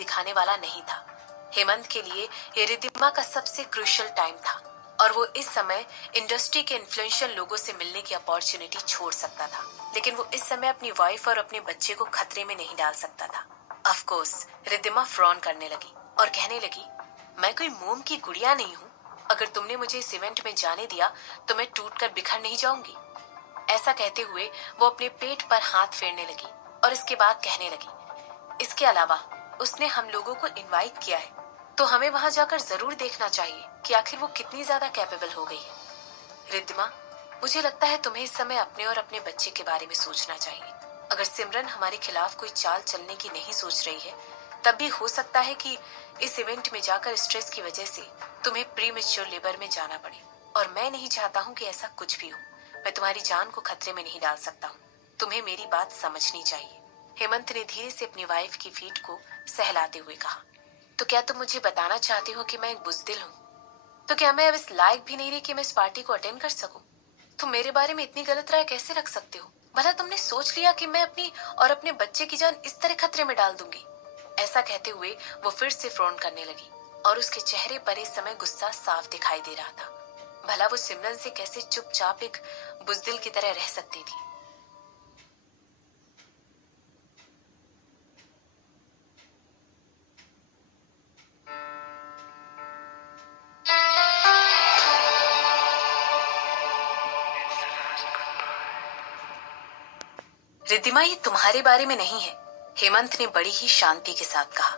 दिखाने वाला नहीं था। हेमंत के लिए ये रिद्धिमा का सबसे क्रूशियल टाइम था और वो इस समय इंडस्ट्री के इन्फ्लुएंशियल लोगों से मिलने की अपॉर्चुनिटी छोड़ सकता था, लेकिन वो इस समय अपनी वाइफ और अपने बच्चे को खतरे में नहीं डाल सकता था। ऑफ कोर्स रिद्धिमा फ्रॉन करने लगी और कहने लगी, मैं कोई मोम की गुड़िया नहीं हूँ। अगर तुमने मुझे इस इवेंट में जाने दिया तो मैं टूटकर बिखर नहीं जाऊंगी। ऐसा कहते हुए वो अपने पेट पर हाथ फेरने लगी और इसके बाद कहने लगी, इसके अलावा उसने हम लोगों को इनवाइट किया है, तो हमें वहां जाकर जरूर देखना चाहिए कि आखिर वो कितनी ज्यादा कैपेबल हो गई है। रिद्धिमा, मुझे लगता है तुम्हें इस समय अपने और अपने बच्चे के बारे में सोचना चाहिए। अगर सिमरन हमारे खिलाफ कोई चाल चलने की नहीं सोच रही है, तब भी हो सकता है कि इस इवेंट में जाकर स्ट्रेस की वजह से तुम्हें प्री मेच्योर लेबर में जाना पड़े, और मैं नहीं चाहता हूँ कि ऐसा कुछ भी हो। मैं तुम्हारी जान को खतरे में नहीं डाल सकता हूँ। तुम्हें मेरी बात समझनी चाहिए। हेमंत ने धीरे से अपनी वाइफ की फीट को सहलाते हुए कहा, तो क्या तुम मुझे बताना चाहती हो कि मैं एक बुजदिल हूँ? तो क्या मैं अब इस लायक भी नहीं रही कि मैं इस पार्टी को अटेंड कर सकूं? तुम मेरे बारे में इतनी गलत राय कैसे रख सकते हो? भला तुमने सोच लिया कि मैं अपनी और अपने बच्चे की जान इस तरह खतरे में डाल दूंगी? ऐसा कहते हुए वो फिर से फ्रॉन करने लगी और उसके चेहरे पर इस समय गुस्सा साफ दिखाई दे रहा था। भला वो सिमरन से कैसे चुपचाप एक बुजदिल की तरह रह सकती थी? रिद्धिमा, ये तुम्हारे बारे में नहीं है, हेमंत ने बड़ी ही शांति के साथ कहा।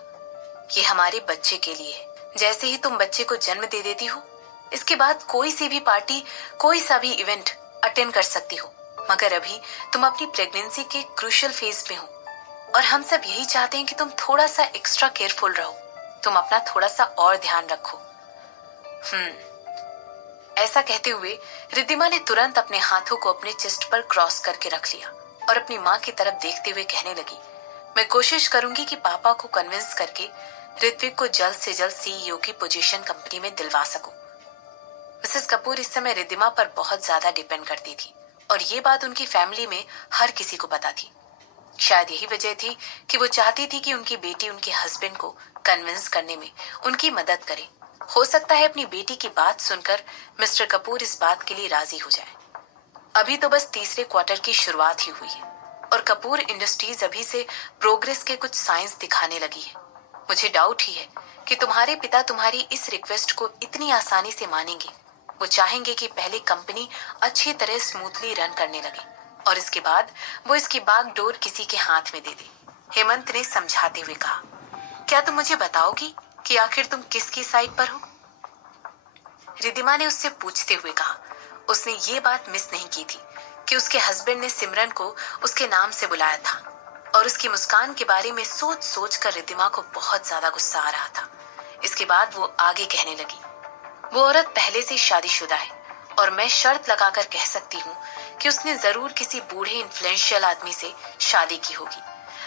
ये हमारे बच्चे के लिए है। जैसे ही तुम बच्चे को जन्म दे देती हो, इसके बाद कोई सी भी पार्टी, कोई सा भी इवेंट अटेंड कर सकती हो। मगर अभी तुम अपनी प्रेगनेंसी के क्रूशियल फेज में हो और हम सब यही चाहते हैं कि तुम थोड़ा सा एक्स्ट्रा केयरफुल रहो। तुम अपना थोड़ा सा और ध्यान रखो। ऐसा कहते हुए रिद्धिमा ने तुरंत अपने हाथों को अपने चेस्ट पर क्रॉस करके रख लिया और अपनी माँ की तरफ देखते हुए कहने लगी, मैं कोशिश करूंगी कि पापा को कन्विंस करके ऋत्विक को जल्द से जल्द सीईओ की पोजीशन कंपनी में दिलवा सकूं। मिसेस कपूर इस समय रिद्धिमा पर बहुत ज्यादा डिपेंड करती थी और ये बात उनकी फैमिली में हर किसी को पता थी। शायद यही वजह थी कि वो चाहती थी कि उनकी बेटी उनके हस्बैंड को कन्विंस करने में उनकी मदद करे। हो सकता है अपनी बेटी की बात सुनकर मिस्टर कपूर इस बात के लिए राजी हो जाए। अभी तो बस तीसरे क्वार्टर की शुरुआत ही हुई है और कपूर इंडस्ट्रीज अभी से प्रोग्रेस के कुछ साइंस दिखाने लगी है। मुझे डाउट ही है कि तुम्हारे पिता तुम्हारी इस रिक्वेस्ट को इतनी आसानी से मानेंगे। वो चाहेंगे कि पहले कंपनी अच्छी तरह स्मूथली रन करने लगे और इसके बाद वो इसकी बागडोर किसी के हाथ में दे दे। हेमंत ने समझाते हुए कहा, क्या तुम मुझे बताओगी कि आखिर तुम किसकी साइड पर हो? रिद्धिमा ने उससे पूछते हुए कहा। उसने ये बात मिस नहीं की थी कि उसके हस्बैंड ने सिमरन को उसके नाम से बुलाया था और उसकी मुस्कान के बारे में सोच सोच कर रिद्धिमा को बहुत ज्यादा गुस्सा आ रहा था। इसके बाद वो आगे कहने लगी, वो औरत पहले से शादीशुदा है और मैं शर्त लगाकर कह सकती हूँ कि उसने जरूर किसी बूढ़े इन्फ्लुएंशियल आदमी से शादी की होगी,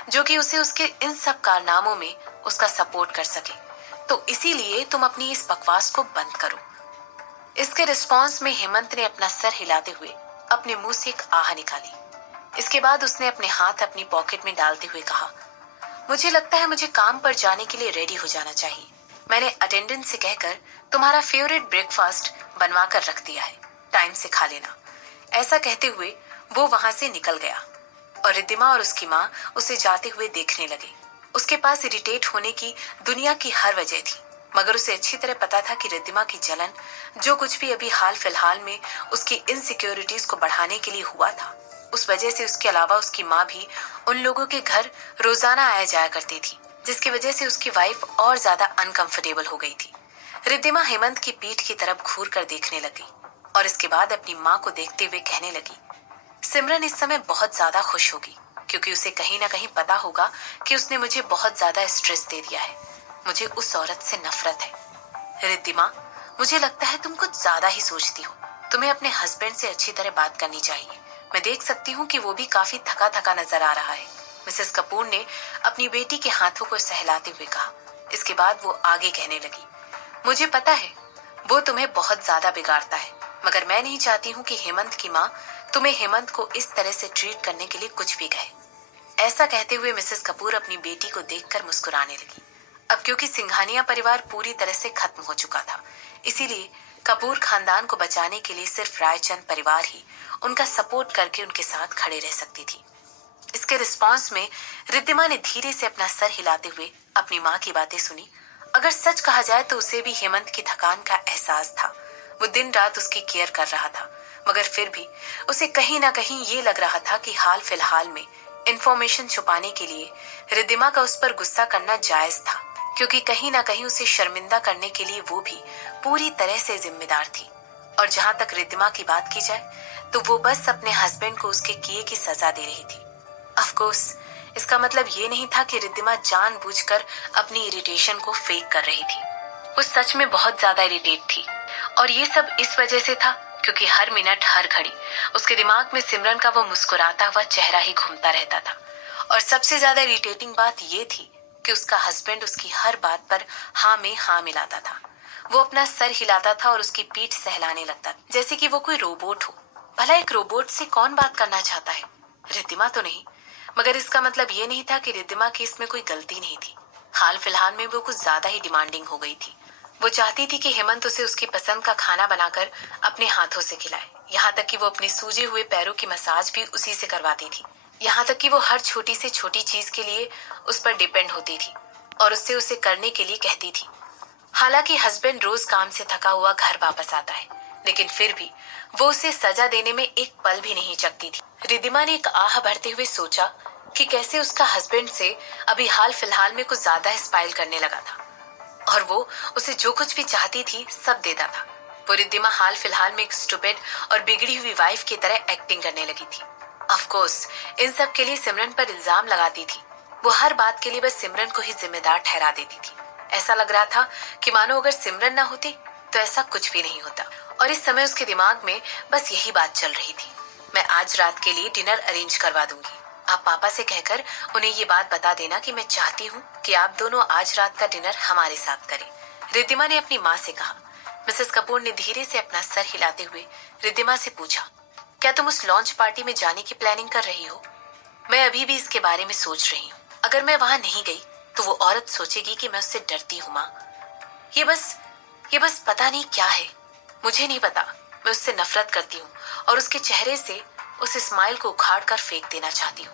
जो कि उसे उसके इन सब कारनामों में उसका सपोर्ट कर सके। तो इसीलिए तुम अपनी इस बकवास को बंद करो। इसके रिस्पॉन्स में हेमंत ने अपना सर हिलाते हुए अपने मुंह से एक आह निकाली। इसके बाद उसने अपने हाथ अपनी पॉकेट में डालते हुए कहा, मुझे लगता है मुझे काम पर जाने के लिए रेडी हो जाना चाहिए। मैंने अटेंडेंट से कहकर तुम्हारा फेवरेट ब्रेकफास्ट बनवा कर रख दिया है, टाइम से खा लेना। ऐसा कहते हुए वो वहां से निकल गया और रिद्धिमा और उसकी माँ उसे जाते हुए देखने लगे। उसके पास इरिटेट होने की दुनिया की हर वजह थी, मगर उसे अच्छी तरह पता था कि रिद्धिमा की जलन जो कुछ भी अभी हाल फिलहाल में उसकी इनसिक्योरिटीज को बढ़ाने के लिए हुआ था, उस वजह से उसके अलावा उसकी माँ भी उन लोगों के घर रोजाना आया जाया करती थी, जिसकी वजह से उसकी वाइफ और ज्यादा अनकंफर्टेबल हो गई थी। रिद्धिमा हेमंत की पीठ की तरफ घूर कर देखने लगी और इसके बाद अपनी माँ को देखते हुए कहने लगी, सिमरन इस समय बहुत ज्यादा खुश होगी क्योंकि उसे कहीं ना कहीं पता होगा कि उसने मुझे बहुत ज्यादा स्ट्रेस दे दिया है। मुझे उस औरत से नफरत है। रिद्धिमा, मुझे लगता है तुम कुछ ज्यादा ही सोचती हो। तुम्हें अपने हस्बैंड से अच्छी तरह बात करनी चाहिए। मैं देख सकती हूँ कि वो भी काफी थका थका नजर आ रहा है। मिसेस कपूर ने अपनी बेटी के हाथों को सहलाते हुए कहा। इसके बाद वो आगे कहने लगी, मुझे पता है वो तुम्हें बहुत ज्यादा बिगाड़ता है, मगर मैं नहीं चाहती हूँ कि हेमंत की माँ तुम्हें हेमंत को इस तरह से ट्रीट करने के लिए कुछ भी कहे। ऐसा कहते हुए मिसेस कपूर अपनी बेटी को देखकर मुस्कुराने लगी अब क्योंकि सिंघानिया परिवार पूरी तरह से खत्म हो चुका था, इसीलिए कपूर खानदान को बचाने के लिए सिर्फ रायचंद परिवार ही उनका सपोर्ट करके उनके साथ खड़े रह सकती थी। इसके रिस्पॉन्स में रिद्धिमा ने धीरे से अपना सर हिलाते हुए अपनी माँ की बातें सुनी। अगर सच कहा जाए तो उसे भी हेमंत की थकान का एहसास था। वो दिन रात उसकी केयर कर रहा था, मगर फिर भी उसे कहीं ना कहीं ये लग रहा था कि हाल फिलहाल में इंफॉर्मेशन छुपाने के लिए रिद्धिमा का उस पर गुस्सा करना जायज था, क्योंकि कहीं ना कहीं उसे शर्मिंदा करने के लिए वो भी पूरी तरह से जिम्मेदार थी। और जहां तक रिद्धिमा की बात की जाए तो वो बस अपने हस्बैंड को उसके किए की सजा दे रही थी। ऑफ कोर्स इसका मतलब ये नहीं था कि रिद्धिमा जानबूझकर अपनी इरिटेशन को फेक कर रही थी। वो सच में बहुत ज्यादा इरिटेट थी, और ये सब इस वजह से था क्योंकि हर मिनट हर घड़ी उसके दिमाग में सिमरन का वो मुस्कुराता हुआ चेहरा ही घूमता रहता था। और सबसे ज्यादा इरिटेटिंग बात ये थी कि उसका हस्बैंड उसकी हर बात पर हाँ में हाँ मिलाता था। वो अपना सर हिलाता था और उसकी पीठ सहलाने लगता, जैसे कि वो कोई रोबोट हो। भला एक रोबोट से कौन बात करना चाहता है? रिद्धिमा तो नहीं। मगर इसका मतलब ये नहीं था कि रिद्धिमा की इसमें कोई गलती नहीं थी। हाल फिलहाल में वो कुछ ज्यादा ही डिमांडिंग हो गई थी। वो चाहती थी कि हेमंत उसे उसकी पसंद का खाना बनाकर अपने हाथों से खिलाए। यहाँ तक कि वो अपने सूजे हुए पैरों की मसाज भी उसी से करवाती थी। यहाँ तक कि वो हर छोटी से छोटी चीज के लिए उस पर डिपेंड होती थी और उससे उसे करने के लिए कहती थी। हालांकि हस्बैंड रोज काम से थका हुआ घर वापस आता है, लेकिन फिर भी वो उसे सजा देने में एक पल भी नहीं चकती थी। रिद्धिमा ने एक आह भरते हुए सोचा कि कैसे उसका हस्बैंड से अभी हाल फिलहाल में कुछ ज्यादा स्पाइल करने लगा था, और वो उसे जो कुछ भी चाहती थी सब देता था। वो रिद्धिमा हाल फिलहाल में एक स्टूपिड और बिगड़ी हुई वाइफ की तरह एक्टिंग करने लगी थी। ऑफ कोर्स इन सब के लिए सिमरन पर इल्जाम लगाती थी। वो हर बात के लिए बस सिमरन को ही जिम्मेदार ठहरा देती थी। ऐसा लग रहा था कि मानो अगर सिमरन ना होती तो ऐसा कुछ भी नहीं होता। और इस समय उसके दिमाग में बस यही बात चल रही थी, मैं आज रात के लिए डिनर अरेंज करवा दूंगी। आप पापा से कहकर उन्हें ये बात बता देना कि मैं चाहती हूँ कि आप दोनों आज रात का डिनर हमारे साथ करें। रिद्धिमा ने अपनी माँ से कहा। मिसेस कपूर ने धीरे से अपना सर हिलाते हुए रिद्धिमा से पूछा, क्या तुम उस लॉन्च पार्टी में जाने की प्लानिंग कर रही हो? मैं अभी भी इसके बारे में सोच रही हूँ। अगर मैं वहां नहीं गई तो वो औरत सोचेगी कि मैं उससे डरती हूँ। माँ, ये बस पता नहीं क्या है। मुझे नहीं पता। मैं उससे नफरत करती हूँ और उसके चेहरे से उस स्माइल को उखाड़ कर फेंक देना चाहती हूँ।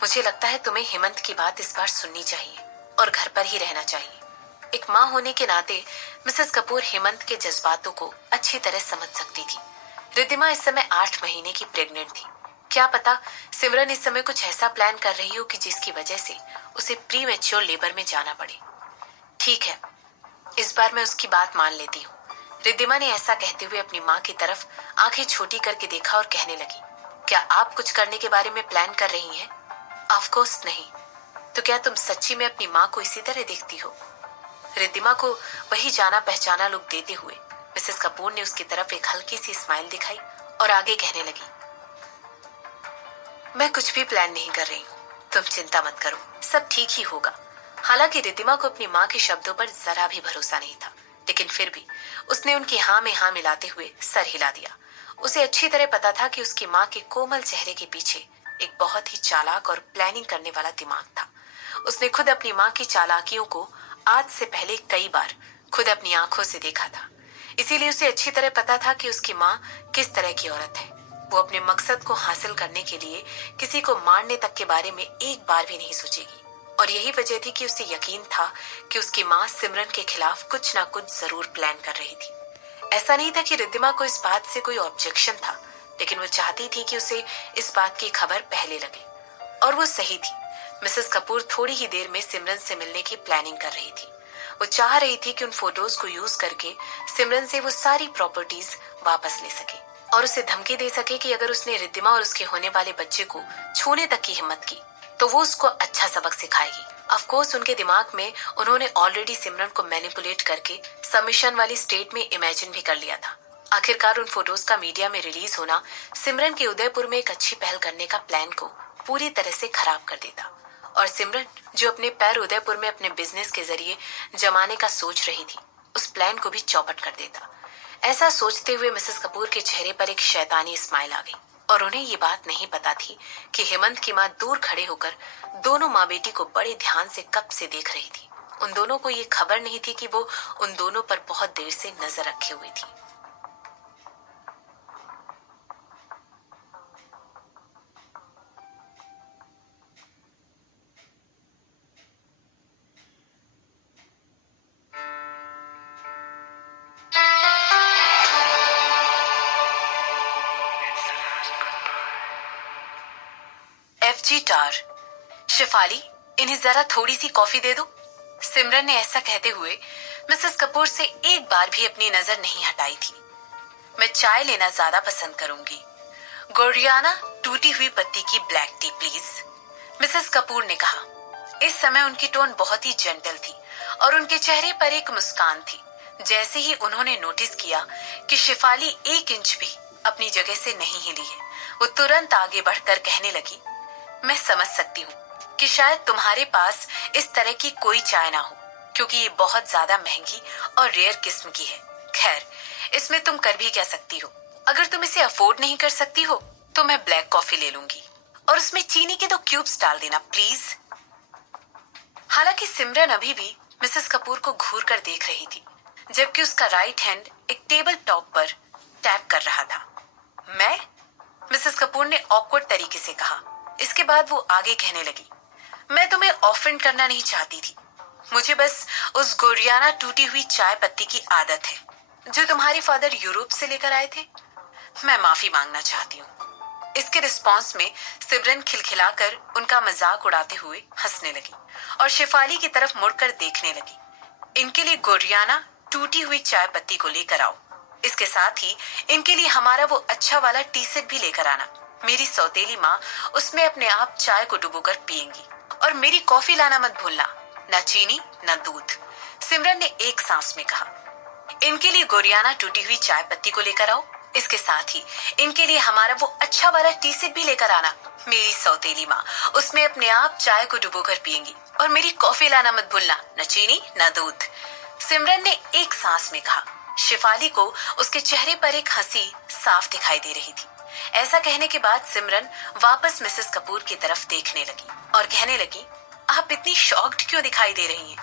मुझे लगता है तुम्हें हेमंत की बात इस बार सुननी चाहिए और घर पर ही रहना चाहिए। एक माँ होने के नाते मिसेस कपूर हेमंत के जज्बातों को अच्छी तरह समझ सकती थी। रिद्धिमा इस समय 8 महीने की प्रेग्नेंट थी। क्या पता सिमरन इस समय कुछ ऐसा प्लान कर रही हो कि जिसकी वजह से उसे प्री मैच्योर लेबर में जाना पड़े। ठीक है, इस बार मैं उसकी बात मान लेती हूँ। रिद्धिमा ने ऐसा कहते हुए अपनी माँ की तरफ आंखें छोटी करके देखा और कहने लगी, क्या आप कुछ करने के बारे में प्लान कर रही हैं? ऑफ कोर्स नहीं। तो क्या तुम सच्ची में अपनी माँ को इसी तरह देखती हो? रिद्धिमा को वही जाना पहचाना लुक देते हुए मिसेस कपूर ने उसकी तरफ एक हल्की सी स्माइल दिखाई और आगे कहने लगी, मैं कुछ भी प्लान नहीं कर रही हूँ। तुम चिंता मत करो, सब ठीक ही होगा। हालांकि रिद्धिमा को अपनी माँ के शब्दों पर जरा भी भरोसा नहीं था, लेकिन फिर भी उसने उनकी हाँ में हाँ मिलाते हुए सर हिला दिया। उसे अच्छी तरह पता था कि उसकी माँ के कोमल चेहरे के पीछे एक बहुत ही चालाक और प्लानिंग करने वाला दिमाग था। उसने खुद अपनी माँ की चालाकियों को आज से पहले कई बार खुद अपनी आंखों से देखा था। इसीलिए उसे अच्छी तरह पता था कि उसकी माँ किस तरह की औरत है। वो अपने मकसद को हासिल करने के लिए किसी को मारने तक के बारे में एक बार भी नहीं सोचेगी। और यही वजह थी कि उसे यकीन था कि उसकी माँ सिमरन के खिलाफ कुछ ना कुछ जरूर प्लान कर रही थी। ऐसा नहीं था कि रिद्धिमा को इस बात से कोई ऑब्जेक्शन था, लेकिन वो चाहती थी कि उसे इस बात की खबर पहले लगे। और वो सही थी। मिसेस कपूर थोड़ी ही देर में सिमरन से मिलने की प्लानिंग कर रही थी। वो चाह रही थी कि उन फोटोज को यूज करके सिमरन से वो सारी प्रॉपर्टीज वापस ले सके और उसे धमकी दे सके कि अगर उसने रिद्धिमा और उसके होने वाले बच्चे को छूने तक की हिम्मत की तो वो उसको अच्छा सबक सिखाएगी। ऑफ कोर्स उनके दिमाग में उन्होंने ऑलरेडी सिमरन को मैनिपुलेट करके सबमिशन वाली स्टेट में इमेजिन भी कर लिया था। आखिरकार उन फोटोज का मीडिया में रिलीज होना सिमरन के उदयपुर में एक अच्छी पहल करने का प्लान को पूरी तरह से खराब कर देता, और सिमरन जो अपने पैर उदयपुर में अपने बिजनेस के जरिए जमाने का सोच रही थी, उस प्लान को भी चौपट कर देता। ऐसा सोचते हुए मिसेस कपूर के चेहरे पर एक शैतानी स्माइल आ गई, और उन्हें ये बात नहीं पता थी कि हेमंत की माँ दूर खड़े होकर दोनों माँ बेटी को बड़े ध्यान से कब से देख रही थी। उन दोनों को ये खबर नहीं थी कि वो उन दोनों पर बहुत देर से नजर रखे हुई थी। FG टार, शेफाली, इन्हें जरा थोड़ी सी कॉफी दे दो। सिमरन ने ऐसा कहते हुए मिसेस कपूर से एक बार भी अपनी नजर नहीं हटाई थी। मैं चाय लेना ज्यादा पसंद करूंगी। गोरियाना टूटी हुई पत्ती की black T please, Mrs Kapoor ने कहा। इस समय उनकी टोन बहुत ही जेंटल थी और उनके चेहरे पर एक मुस्कान थी। जैसे ही उन्होंने नोटिस किया कि शेफाली 1 इंच भी अपनी जगह से नहीं हिली है, वो तुरंत आगे बढ़कर कहने लगी, मैं समझ सकती हूँ कि शायद तुम्हारे पास इस तरह की कोई चाय ना हो, क्योंकि ये बहुत ज्यादा महंगी और रेयर किस्म की है। खैर, इसमें तुम कर भी क्या सकती हो। अगर तुम इसे अफोर्ड नहीं कर सकती हो तो मैं ब्लैक कॉफी ले लूंगी और उसमें चीनी के 2 क्यूब्स डाल देना प्लीज। हालांकि सिमरन अभी भी मिसेस कपूर को घूर कर देख रही थी, जबकि उसका राइट हैंड एक टेबल टॉप पर टैप कर रहा था। मैं, मिसेस कपूर ने ऑकवर्ड तरीके से कहा। इसके बाद वो आगे कहने लगी, मैं तुम्हें ऑफेंड करना नहीं चाहती थी। मुझे बस उस गोरियाना टूटी हुई चाय पत्ती की आदत है जो तुम्हारे फादर यूरोप से लेकर आए थे। मैं माफी मांगना चाहती हूँ। इसके रिस्पॉन्स में सिमरन खिलखिलाकर उनका मजाक उड़ाते हुए हंसने लगी और शेफाली की तरफ मुड़कर देखने लगी। इनके लिए गोरियाना टूटी हुई चाय पत्ती को लेकर आओ। इसके साथ ही इनके लिए हमारा वो अच्छा वाला टी सेट भी लेकर आना। मेरी सौतेली माँ उसमें अपने आप चाय को डुबोकर पियेंगी। और मेरी कॉफी लाना मत भूलना, न चीनी न दूध, सिमरन ने एक सांस में कहा। इनके लिए गोरियाना टूटी हुई चाय पत्ती को लेकर आओ। इसके साथ ही इनके लिए हमारा वो अच्छा वाला टी सेट भी लेकर आना। मेरी सौतेली माँ उसमें अपने आप चाय को डुबोकर पियेंगी। और मेरी कॉफी लाना मत भूलना, न चीनी न दूध, सिमरन ने एक सांस में कहा। शेफाली को उसके चेहरे पर एक हंसी साफ दिखाई दे रही थी। ऐसा कहने के बाद सिमरन वापस मिसेस कपूर की तरफ देखने लगी और कहने लगी, आप इतनी शॉक्ड क्यों दिखाई दे रही हैं?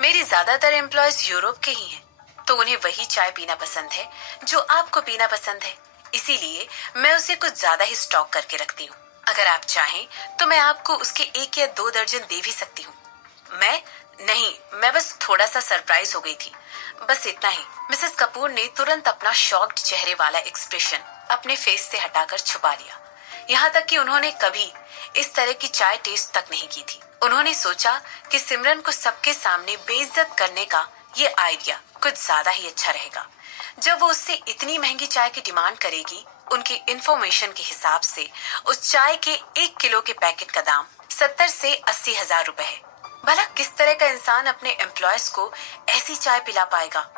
मेरे ज्यादातर एम्प्लॉयज यूरोप के ही हैं, तो उन्हें वही चाय पीना पसंद है जो आपको पीना पसंद है। इसीलिए मैं उसे कुछ ज्यादा ही स्टॉक करके रखती हूँ। अगर आप चाहें तो मैं आपको उसके 1 या 2 दर्जन दे भी सकती हूँ। मैं बस थोड़ा सा सरप्राइज हो गई थी, बस इतना ही। मिसेस कपूर ने तुरंत अपना शॉक्ड चेहरे वाला एक्सप्रेशन अपने फेस से हटाकर छुपा लिया। यहाँ तक कि उन्होंने कभी इस तरह की चाय टेस्ट तक नहीं की थी। उन्होंने सोचा कि सिमरन को सबके सामने बेइज्जत करने का ये आइडिया कुछ ज्यादा ही अच्छा रहेगा। जब वो उससे इतनी महंगी चाय की डिमांड करेगी, उनकी इंफॉर्मेशन के हिसाब से उस चाय के 1 किलो के पैकेट का दाम 70 से 80 हजार रुपए है। भला किस तरह का इंसान अपने एम्प्लॉयज को ऐसी चाय पिला पाएगा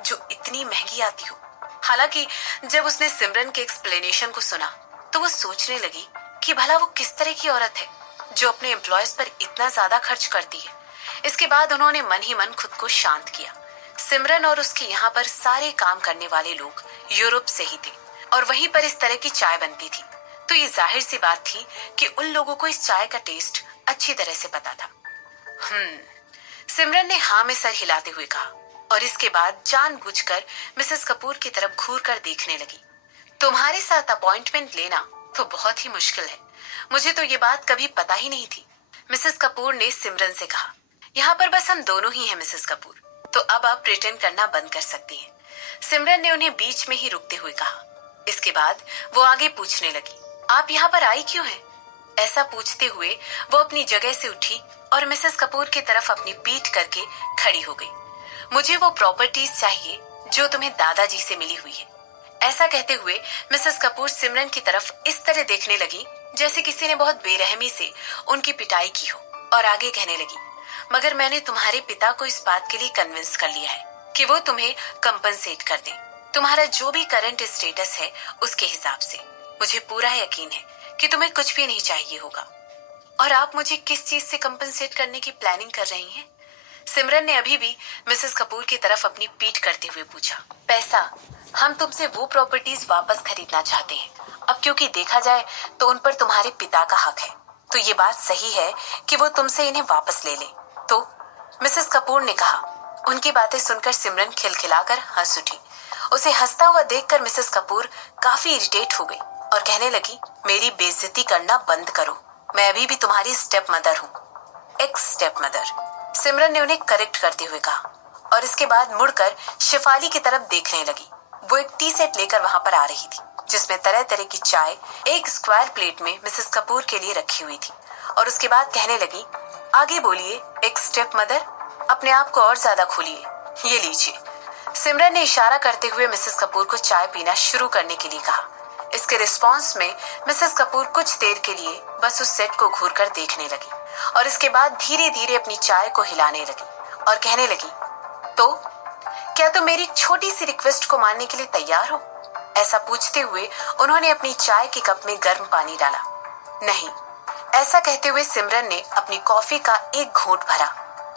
जो इतनी महंगी आती हो। हालांकि जब उसने सिमरन के एक्सप्लेनेशन को सुना तो वो सोचने लगी कि भला वो किस तरह की औरत है जो अपने एम्प्लॉयज पर इतना ज्यादा खर्च करती है। इसके बाद उन्होंने मन ही मन खुद को शांत किया। सिमरन और उसके यहाँ पर सारे काम करने वाले लोग यूरोप से ही थे और वहीं पर इस तरह की चाय बनती थी, तो ये जाहिर सी बात थी कि उन लोगों को इस चाय का टेस्ट अच्छी तरह से पता था। सिमरन ने हाँ में सर हिलाते हुए कहा और इसके बाद जानबूझकर मिसेस कपूर की तरफ घूर कर देखने लगी। तुम्हारे साथ अपॉइंटमेंट लेना तो बहुत ही मुश्किल है। मुझे तो ये बात कभी पता ही नहीं थी, मिसेस कपूर ने सिमरन से कहा। यहाँ पर बस हम दोनों ही हैं मिसेस कपूर, तो अब आप प्रिटेंड करना बंद कर सकती हैं, सिमरन ने उन्हें बीच में ही रुकते हुए कहा। इसके बाद वो आगे पूछने लगी, आप यहाँ पर आई क्यों हैं? ऐसा पूछते हुए वो अपनी जगह से उठी और मिसेस कपूर की तरफ अपनी पीठ करके खड़ी हो गई। मुझे वो प्रॉपर्टीज चाहिए जो तुम्हें दादाजी से मिली हुई है। ऐसा कहते हुए मिसेस कपूर सिमरन की तरफ इस तरह देखने लगी जैसे किसी ने बहुत बेरहमी से उनकी पिटाई की हो और आगे कहने लगी, मगर मैंने तुम्हारे पिता को इस बात के लिए कन्विंस कर लिया है कि वो तुम्हें कंपनसेट कर दे, तुम्हारा जो भी करंट स्टेटस है उसके हिसाब से। मुझे पूरा यकीन है कि तुम्हें कुछ भी नहीं चाहिए होगा। और आप मुझे किस चीज से कंपनसेट करने की प्लानिंग कर रही हैं? सिमरन ने अभी भी मिसेस कपूर की तरफ अपनी पीठ करते हुए पूछा। पैसा, हम तुमसे वो प्रॉपर्टीज वापस खरीदना चाहते हैं। अब क्योंकि देखा जाए तो उन पर तुम्हारे पिता का हक है, तो ये बात सही है कि वो तुमसे इन्हें वापस ले ले। तो मिसेस कपूर ने कहा। उनकी बातें सुनकर सिमरन खिलखिलाकर हंस उठी। उसे हंसता हुआ देखकर मिसेस कपूर काफी इरिटेट हो गई और कहने लगी, मेरी बेइज्जती करना बंद करो। मैं अभी भी तुम्हारी स्टेप मदर हूँ। एक्स स्टेप मदर, सिमरन ने उन्हें करेक्ट करते हुए कहा और इसके बाद मुड़कर शिफाली की तरफ देखने लगी। वो एक टी सेट लेकर वहां पर आ रही थी जिसमें तरह तरह की चाय एक स्क्वायर प्लेट में मिसेस कपूर के लिए रखी हुई थी और उसके बाद कहने लगी, आगे बोलिए एक स्टेप मदर, अपने आप को और ज्यादा खोलिए, ये लीजिए। सिमरन ने इशारा करते हुए मिसेस कपूर को चाय पीना शुरू करने के लिए कहा। इसके रिस्पॉन्स में मिसेस कपूर कुछ देर के लिए बस उस सेट को घूरकर देखने लगी और इसके बाद धीरे धीरे अपनी चाय को हिलाने लगी और कहने लगी, तो क्या तुम मेरी छोटी सी रिक्वेस्ट को मानने के लिए तैयार हो? ऐसा पूछते हुए उन्होंने अपनी चाय के कप में गर्म पानी डाला। नहीं, ऐसा कहते हुए सिमरन ने अपनी कॉफी का एक घूंट भरा।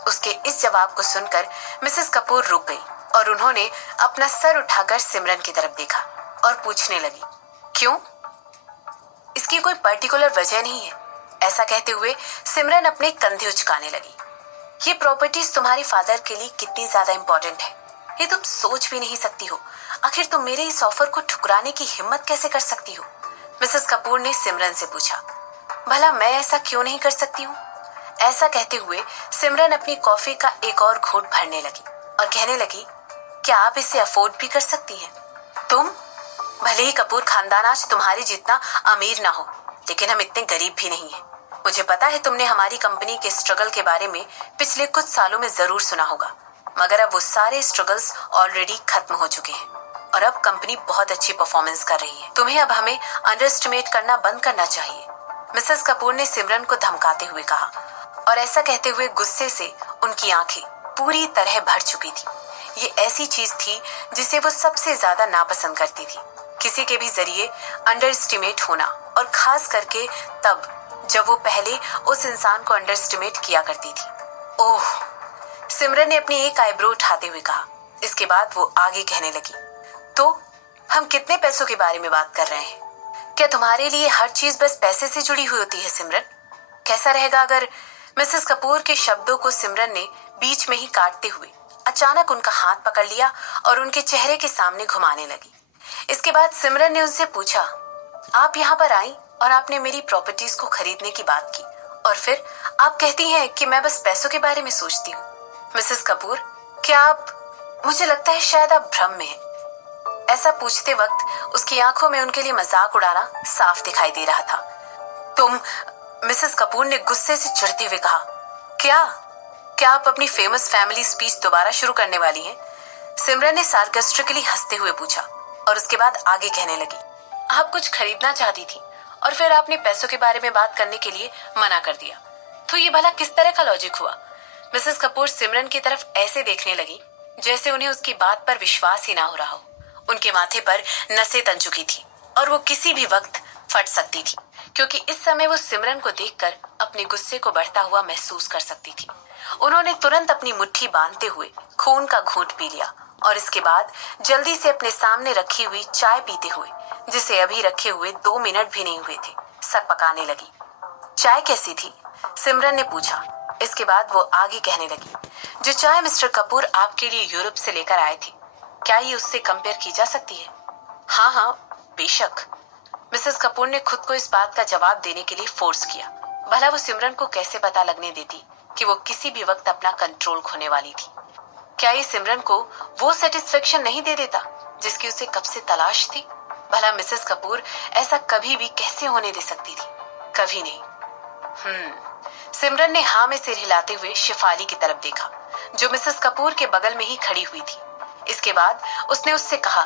उसके इस जवाब को सुनकर मिसेस कपूर रुक गई और उन्होंने अपना सर उठाकर सिमरन की तरफ देखा और पूछने लगी, क्यों? इसकी कोई पर्टिकुलर वजह नहीं है। ऐसा कहते हुए सिमरन अपने कंधे उचकाने लगी। ये प्रॉपर्टीज तुम्हारे फादर के लिए कितनी ज्यादा इंपॉर्टेंट है, ये तुम सोच भी नहीं सकती हो। आखिर तुम मेरे इस ऑफर को ठुकराने की हिम्मत कैसे कर सकती हो? मिसेस कपूर ने सिमरन से पूछा। भला मैं ऐसा क्यों नहीं कर सकती हूँ? ऐसा कहते हुए सिमरन अपनी कॉफी का एक और घूंट भरने लगी और कहने लगी, क्या आप इसे अफोर्ड भी कर सकती हैं? तुम? भले ही कपूर खानदान आज तुम्हारे जितना अमीर ना हो, लेकिन हम इतने गरीब भी नहीं हैं। मुझे पता है तुमने हमारी कंपनी के स्ट्रगल के बारे में पिछले कुछ सालों में जरूर सुना होगा, मगर अब वो सारे स्ट्रगल्स ऑलरेडी खत्म हो चुके हैं और अब कंपनी बहुत अच्छी परफॉर्मेंस कर रही है। तुम्हें अब हमें अंडर एस्टिमेट करना बंद करना चाहिए, मिसेस कपूर ने सिमरन को धमकाते हुए कहा और ऐसा कहते हुए गुस्से से उनकी आंखें पूरी तरह भर चुकी थी। ये ऐसी चीज थी जिसे वो सबसे ज्यादा नापसंद करती थी, किसी के भी जरिए अंडर एस्टिमेट होना, और खास करके तब जब वो पहले उस इंसान को अंडर एस्टिमेट किया करती थी। ओह, सिमरन ने अपनी एक आईब्रो उठाते हुए कहा। इसके बाद वो आगे कहने लगी, तो हम कितने पैसों के बारे में बात कर रहे हैं? क्या तुम्हारे लिए हर चीज बस पैसे से जुड़ी हुई होती है सिमरन? कैसा रहेगा अगर... मिसेस कपूर के शब्दों को सिमरन ने बीच में ही काटते हुए अचानक उनका हाथ पकड़ लिया और उनके चेहरे के सामने घुमाने लगी। इसके बाद सिमरन ने उनसे पूछा, आप यहाँ पर आई और आपने मेरी प्रॉपर्टीज को खरीदने की बात की और फिर आप कहती हैं कि मैं बस पैसों के बारे में सोचती हूँ। मिसेस कपूर, क्या आप... मुझे लगता है शायद आप भ्रम में हैं। ऐसा पूछते वक्त उसकी आंखों में उनके लिए मजाक उड़ाना साफ दिखाई दे रहा था। तुम... मिसेस कपूर ने गुस्से से चिढ़ते हुए कहा, क्या आप अपनी फेमस फैमिली स्पीच दोबारा शुरू करने वाली हैं? सिमरन ने सार्कास्टिकली हंसते हुए पूछा और उसके बाद आगे कहने लगी, आप कुछ खरीदना चाहती थी और फिर आपने पैसों के बारे में बात करने के लिए मना कर दिया, तो ये भला किस तरह का लॉजिक हुआ? मिसेस कपूर सिमरन की तरफ ऐसे देखने लगी जैसे उन्हें उसकी बात पर विश्वास ही ना हो रहा हो। उनके माथे पर नसें तन चुकी थी और वो किसी भी वक्त फट सकती थी, क्योंकि इस समय वो सिमरन को देखकर अपने गुस्से को बढ़ता हुआ महसूस कर सकती थी। उन्होंने तुरंत अपनी मुट्ठी बांधते हुए खून का घूंट पी लिया और इसके बाद जल्दी से अपने सामने रखी हुई चाय पीते हुए, जिसे अभी रखे हुए 2 मिनट भी नहीं हुए थे, सक पकाने लगी। चाय कैसी थी? सिमरन ने पूछा। इसके बाद वो आगे कहने लगी, जो चाय मिस्टर कपूर आपके लिए यूरोप से लेकर आए थे, क्या ये उससे कंपेयर की जा सकती है? हाँ हाँ, बेशक। मिसेस कपूर ने खुद को इस बात का जवाब देने के लिए फोर्स किया। भला वो सिमरन को कैसे पता लगने देती कि वो किसी भी वक्त अपना कंट्रोल खोने वाली थी? क्या ये सिमरन को वो सेटिस्फेक्शन नहीं दे देता जिसकी उसे कब से तलाश थी? भला मिसेस कपूर ऐसा कभी भी कैसे होने दे सकती थी? कभी नहीं। सिमरन ने हाँ में सिर हिलाते हुए शिफाली की तरफ देखा, जो मिसेस कपूर के बगल में ही खड़ी हुई थी। इसके बाद उसने उससे कहा,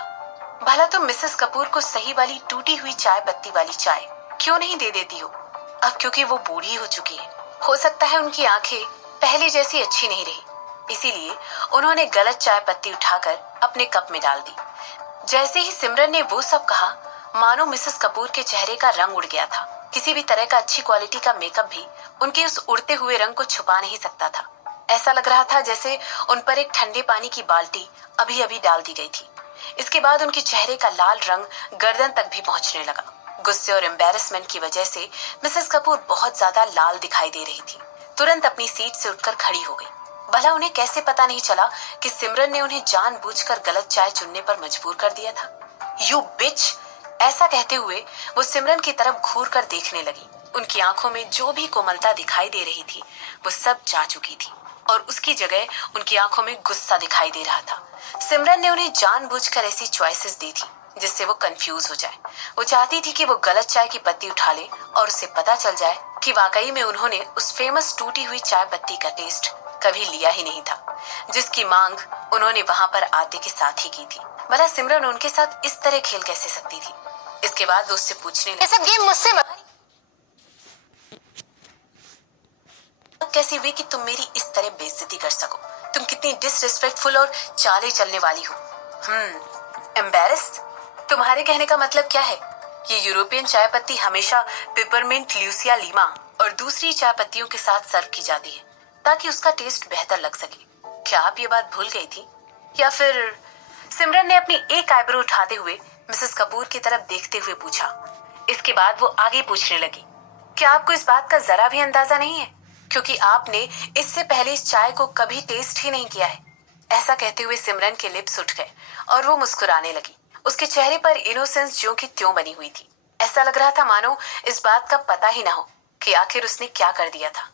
भला तुम मिसेस कपूर को सही वाली टूटी हुई चाय पत्ती वाली चाय क्यों नहीं दे देती हो? अब क्योंकि वो बूढ़ी हो चुकी है, हो सकता है उनकी आंखें पहले जैसी अच्छी नहीं रही, इसीलिए उन्होंने गलत चाय पत्ती उठाकर अपने कप में डाल दी। जैसे ही सिमरन ने वो सब कहा, मानो मिसेस कपूर के चेहरे का रंग उड़ गया था। किसी भी तरह का अच्छी क्वालिटी का मेकअप भी उनके उस उड़ते हुए रंग को छुपा नहीं सकता था। ऐसा लग रहा था जैसे उन पर एक ठंडे पानी की बाल्टी अभी अभी डाल दी गई थी। इसके बाद उनके चेहरे का लाल रंग गर्दन तक भी पहुंचने लगा। गुस्से और एम्बैरेसमेंट की वजह से मिसेस कपूर बहुत ज्यादा लाल दिखाई दे रही थी। तुरंत अपनी सीट से उठकर खड़ी हो गई। भला उन्हें कैसे पता नहीं चला कि सिमरन ने उन्हें जानबूझकर गलत चाय चुनने पर मजबूर कर दिया था। यू बिच! ऐसा कहते हुए वो सिमरन की तरफ घूर कर देखने लगी। उनकी आंखों में जो भी कोमलता दिखाई दे रही थी वो सब जा चुकी थी और उसकी जगह उनकी आंखों में गुस्सा दिखाई दे रहा था। सिमरन ने उन्हें जानबूझकर ऐसी चॉइसेस दी थी जिससे वो कंफ्यूज हो जाए। वो चाहती थी कि वो गलत चाय की पत्ती उठा ले और उसे पता चल जाए कि वाकई में उन्होंने उस फेमस टूटी हुई चाय पत्ती का टेस्ट कभी लिया ही नहीं था, जिसकी मांग उन्होंने वहां पर आते के साथ ही की थी। भला सिमरन उनके साथ इस तरह खेल कैसे सकती थी? इसके बाद वो उससे पूछने लगी, ये सब गेम मुझसे कैसी हुई कि तुम मेरी इस तरह बेइज्जती कर सको? तुम कितनी डिसरिस्पेक्टफुल और चाले चलने वाली हो। एम्बैरेस्ड? तुम्हारे कहने का मतलब क्या है? ये यूरोपियन चाय पत्ती हमेशा पिपरमिंट, ल्यूसिया लीमा और दूसरी चाय पत्तियों के साथ सर्व की जाती है ताकि उसका टेस्ट बेहतर लग सके। क्या आप ये बात भूल गई थी? या फिर? सिमरन ने अपनी एक आईब्रो उठाते हुए मिसेस कपूर की तरफ देखते हुए पूछा। इसके बाद वो आगे पूछने लगी, क्या आपको इस बात का जरा भी अंदाजा नहीं है? क्योंकि आपने इससे पहले इस चाय को कभी टेस्ट ही नहीं किया है। ऐसा कहते हुए सिमरन के लिप्स उठ गए और वो मुस्कुराने लगी। उसके चेहरे पर इनोसेंस ज्यों की त्यों बनी हुई थी। ऐसा लग रहा था मानो इस बात का पता ही ना हो कि आखिर उसने क्या कर दिया था।